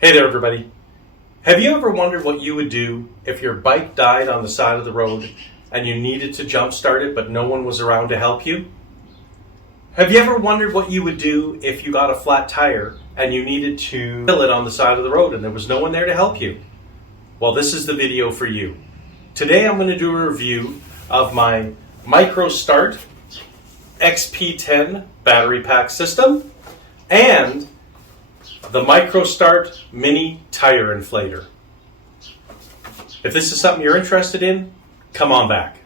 Hey there everybody. Have you ever wondered what you would do if your bike died on the side of the road and you needed to jump start it but no one was around to help you? Have you ever wondered what you would do if you got a flat tire and you needed to fill it on the side of the road and there was no one there to help you? Well, this is the video for you. Today I'm going to do a review of my Micro Start XP10 battery pack system and the Micro Start Mini Tire Inflator. If this is something you're interested in, come on back.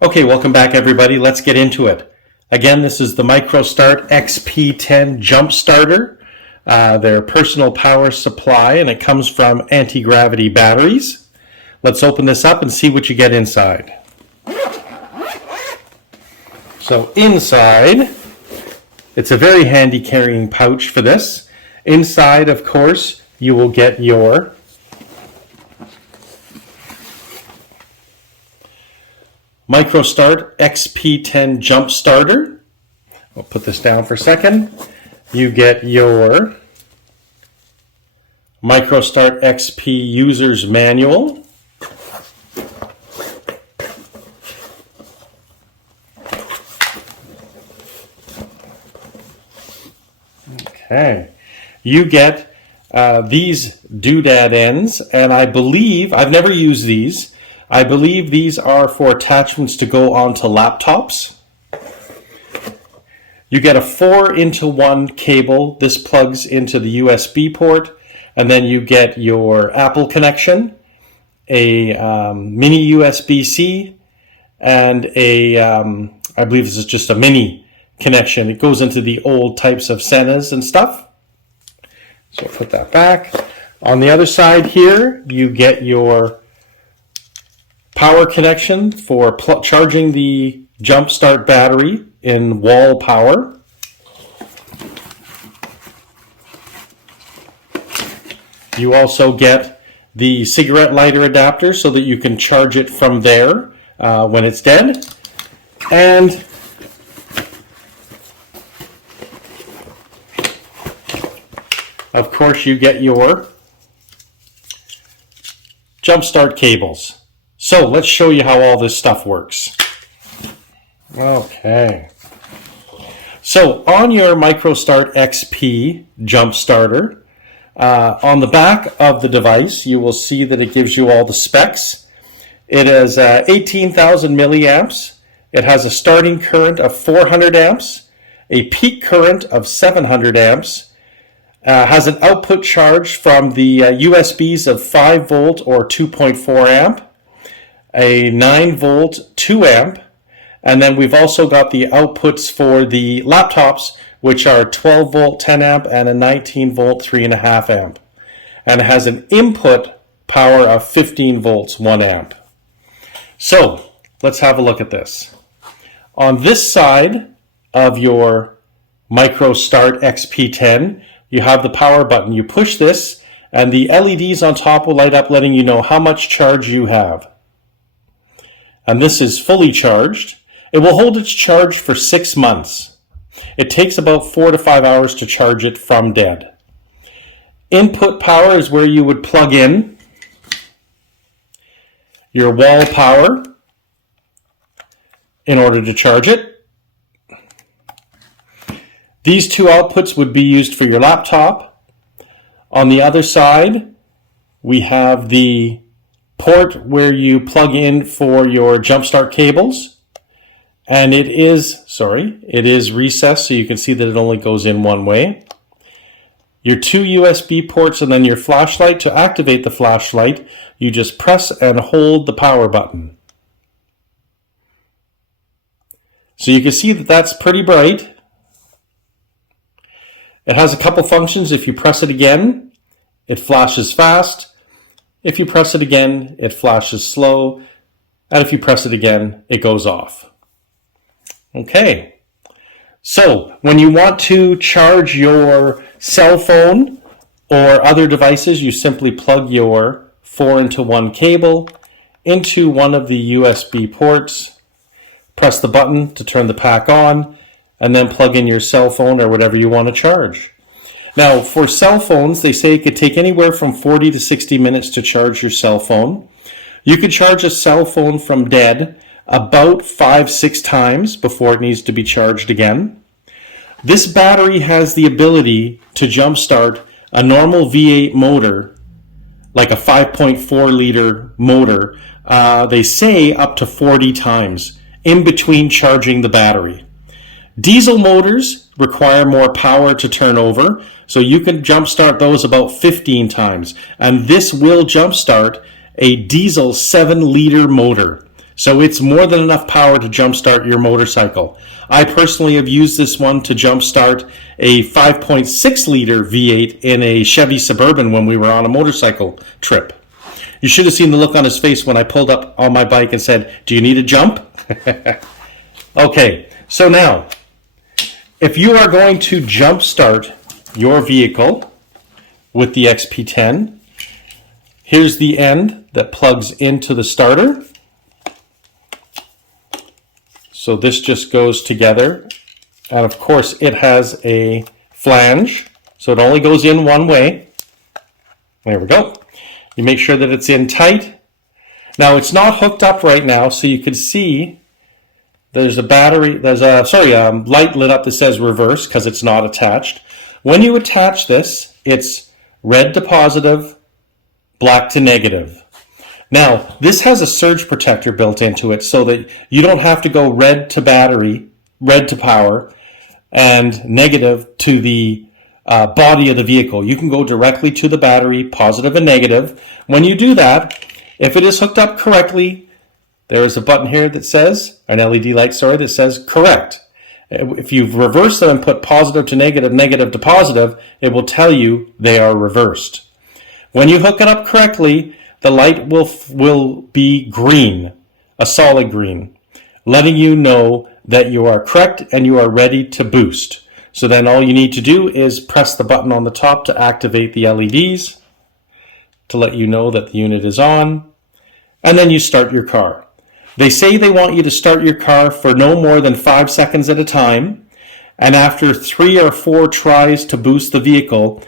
Okay, welcome back everybody. Let's get into it. Again, this is the Micro Start XP10 Jump Starter. Their personal power supply, and it comes from anti-gravity batteries. Let's open this up and see what you get inside. So inside, it's a very handy carrying pouch for this. Inside, of course, you will get your Micro Start XP10 Jump Starter. I'll put this down for a second. You get your Micro Start XP User's Manual. Okay. You get these doodad ends, and I believe, I've never used these, I believe these are for attachments to go onto laptops. You get a 4-into-1 cable. This plugs into the USB port, and then you get your Apple connection, a mini USB-C, and a, I believe this is just a mini connection. It goes into the old types of SENAs and stuff. So I'll put that back. On the other side here, you get your power connection for charging the Jump Start battery in wall power. You also get the cigarette lighter adapter so that you can charge it from there when it's dead. And of course you get your Jump Start cables. So let's show you how all this stuff works. Okay. So on your Micro Start XP Jump Starter, on the back of the device, you will see that it gives you all the specs. It is 18,000 milliamps. It has a starting current of 400 amps, a peak current of 700 amps, has an output charge from the USBs of 5 volt or 2.4 amp, a 9 volt 2 amp, and then we've also got the outputs for the laptops, which are 12 volt 10 amp and a 19 volt 3.5 amp. And it has an input power of 15 volts 1 amp. So let's have a look at this. On this side of your Micro Start XP10, you have the power button. You push this and the LEDs on top will light up, letting you know how much charge you have. And this is fully charged. It will hold its charge for 6 months. It takes about 4 to 5 hours to charge it from dead. Input power is where you would plug in your wall power in order to charge it. These two outputs would be used for your laptop. On the other side, we have the port where you plug in for your Jump Start cables. And it is recessed, so you can see that it only goes in one way. Your 2 USB ports and then your flashlight. To activate the flashlight, you just press and hold the power button. So you can see that that's pretty bright. It has a couple functions. If you press it again, it flashes fast. If you press it again, it flashes slow. And if you press it again, it goes off. Okay, so when you want to charge your cell phone or other devices, you simply plug your 4-into-1 cable into one of the USB ports, press the button to turn the pack on, and then plug in your cell phone or whatever you want to charge. Now, for cell phones, they say it could take anywhere from 40 to 60 minutes to charge your cell phone. You could charge a cell phone from dead about 5-6 times before it needs to be charged again. This battery has the ability to jumpstart a normal V8 motor, like a 5.4 liter motor, they say up to 40 times in between charging the battery. Diesel motors require more power to turn over, so you can jumpstart those about 15 times. And this will jumpstart a diesel 7-liter motor. So it's more than enough power to jumpstart your motorcycle. I personally have used this one to jumpstart a 5.6 liter V8 in a Chevy Suburban when we were on a motorcycle trip. You should have seen the look on his face when I pulled up on my bike and said, "Do you need a jump?" Okay, so now, if you are going to jumpstart your vehicle with the XP10, here's the end that plugs into the starter. So this just goes together, and of course it has a flange, so it only goes in one way. There we go. You make sure that it's in tight. Now it's not hooked up right now, so you can see there's a battery, there's a light lit up that says reverse because it's not attached. When you attach this, it's red to positive, black to negative. Now, this has a surge protector built into it so that you don't have to go red to battery, red to power, and negative to the body of the vehicle. You can go directly to the battery, positive and negative. When you do that, if it is hooked up correctly, there is a button here that says, an LED light, that says correct. If you've reversed them and put positive to negative, negative to positive, it will tell you they are reversed. When you hook it up correctly, the light will be green, a solid green, letting you know that you are correct and you are ready to boost. So then all you need to do is press the button on the top to activate the LEDs to let you know that the unit is on, and then you start your car. They say they want you to start your car for no more than 5 seconds at a time, and after 3 or 4 tries to boost the vehicle,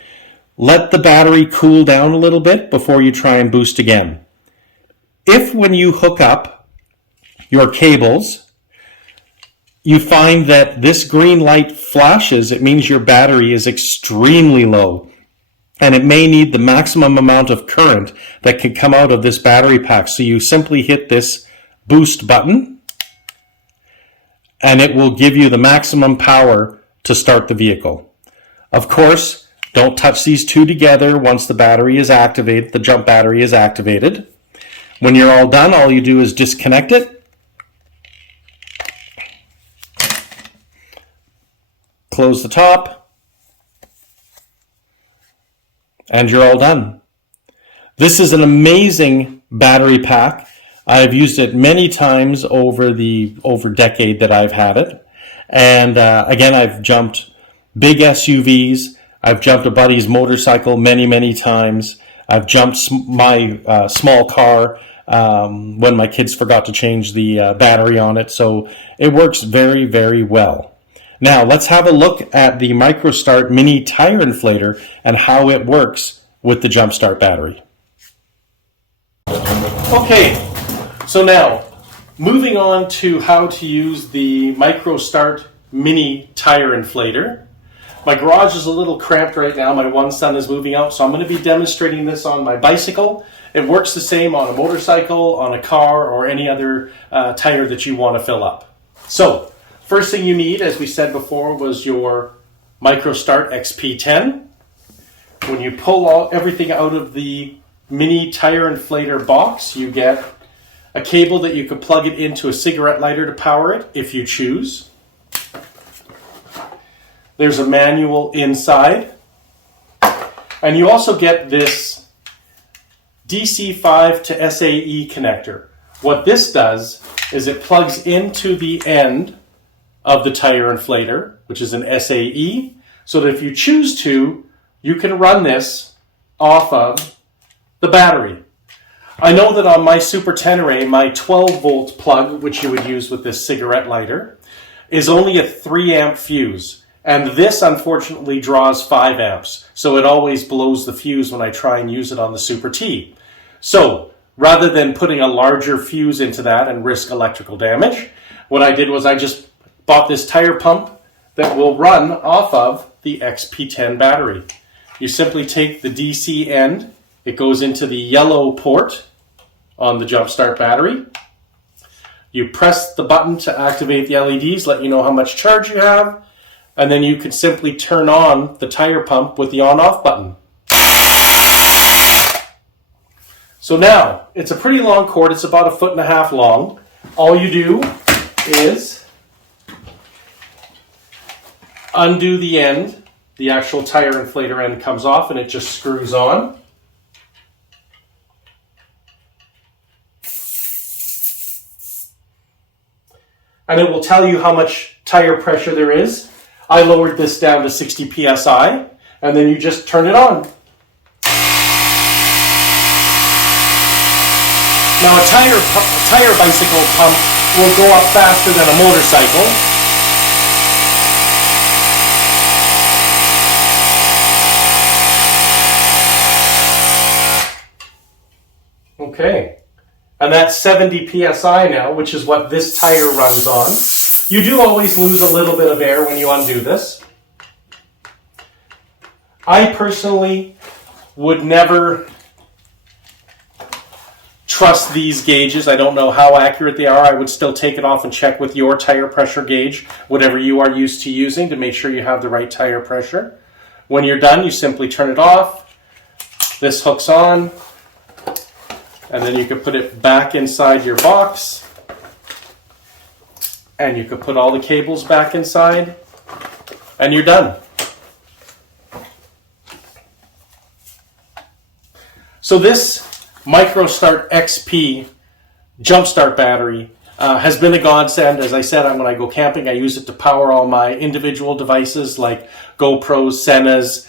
let the battery cool down a little bit before you try and boost again. If when you hook up your cables, you find that this green light flashes, it means your battery is extremely low, and it may need the maximum amount of current that can come out of this battery pack. So you simply hit this boost button, and it will give you the maximum power to start the vehicle. Of course, don't touch these two together once the battery is activated, the jump battery is activated. When you're all done, all you do is disconnect it, close the top, and you're all done. This is an amazing battery pack. I've used it many times over decade that I've had it. And again, I've jumped big SUVs. I've jumped a buddy's motorcycle many, many times. I've jumped my small car when my kids forgot to change the battery on it. So it works very, very well. Now let's have a look at the Micro Start Mini Tire Inflator and how it works with the Jump Start battery. Okay, so now moving on to how to use the Micro Start Mini Tire Inflator. My garage is a little cramped right now. My one son is moving out, so I'm going to be demonstrating this on my bicycle. It works the same on a motorcycle, on a car, or any other tire that you want to fill up. So, first thing you need, as we said before, was your Micro Start XP10. When you pull everything out of the Mini Tire Inflator box, you get a cable that you can plug it into a cigarette lighter to power it, if you choose. There's a manual inside. And you also get this DC5 to SAE connector. What this does is it plugs into the end of the tire inflator, which is an SAE, so that if you choose to, you can run this off of the battery. I know that on my Super Tenere, my 12-volt plug, which you would use with this cigarette lighter, is only a 3-amp fuse. And this, unfortunately, draws 5 amps. So it always blows the fuse when I try and use it on the Super T. So rather than putting a larger fuse into that and risk electrical damage, what I did was I just bought this tire pump that will run off of the XP10 battery. You simply take the DC end, it goes into the yellow port on the jump start battery. You press the button to activate the LEDs, let you know how much charge you have, and then you can simply turn on the tire pump with the on-off button. So now, it's a pretty long cord, it's about 1.5 feet long. All you do is undo the end, the actual tire inflator end comes off and it just screws on. And it will tell you how much tire pressure there is. I lowered this down to 60 psi, and then you just turn it on. Now a tire bicycle pump will go up faster than a motorcycle. Okay. And that's 70 psi now, which is what this tire runs on. You do always lose a little bit of air when you undo this. I personally would never trust these gauges. I don't know how accurate they are. I would still take it off and check with your tire pressure gauge, whatever you are used to using, to make sure you have the right tire pressure. When you're done, you simply turn it off. This hooks on. And then you can put it back inside your box. And you can put all the cables back inside. And you're done. So this Micro Start XP jump start battery has been a godsend. As I said, when I go camping, I use it to power all my individual devices like GoPros, SENAs,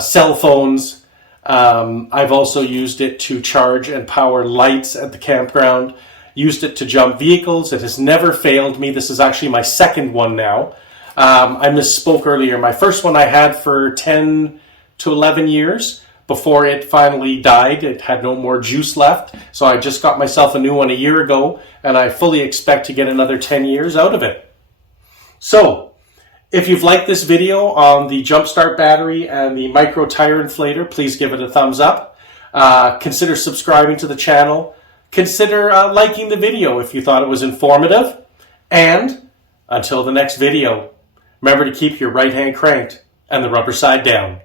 cell phones. I've also used it to charge and power lights at the campground, used it to jump vehicles. It has never failed me. This is actually my second one now. I misspoke earlier. My first one I had for 10 to 11 years before it finally died. It had no more juice left. So I just got myself a new one a year ago, and I fully expect to get another 10 years out of it. So, if you've liked this video on the jump start battery and the micro tire inflator, please give it a thumbs up. Consider subscribing to the channel. Consider liking the video if you thought it was informative. And until the next video, remember to keep your right hand cranked and the rubber side down.